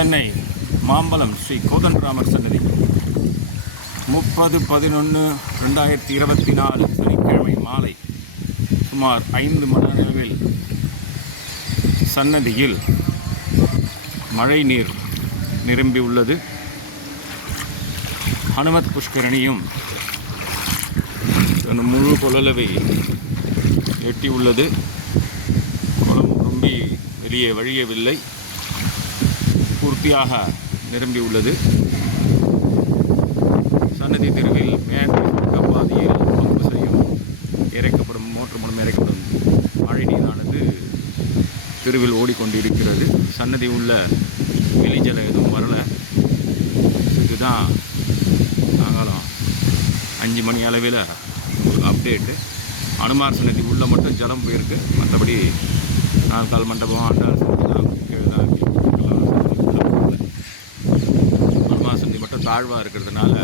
சென்னை மாம்பலம் ஸ்ரீ கோதண்டராமர் சன்னதி 30/11/2024 சனிக்கிழமை மாலை சுமார் 5 மணி அளவில் சன்னதியில் மழை நீர் நிரம்பியுள்ளது. ஹனுமத் புஷ்கரணியும் முழு கொள்ளளவை எட்டியுள்ளது. குளம் ரொம்பி வெளியே வழியவில்லை, பூர்த்தியாக நிரம்பியுள்ளது. சன்னதி தெருவில் பாதையில் பம்பு செய்யும் மோட்டர் மூலம் இறைக்கப்படும் மழை நீரானது தெருவில் ஓடிக்கொண்டிருக்கிறது. சன்னதி உள்ள வெளிஜலம் எதுவும் வரல. இதுதான் நாங்களும் 5 மணி அளவில் அப்டேட்டு. அனுமார் சன்னதி உள்ள மட்டும் ஜலம் போயிருக்கு. மற்றபடி 4 கால் மண்டபம் ஆண்டாள் சன்னதி தான் அனுமார் சன்னதி மட்டும் தாழ்வாக இருக்கிறதுனால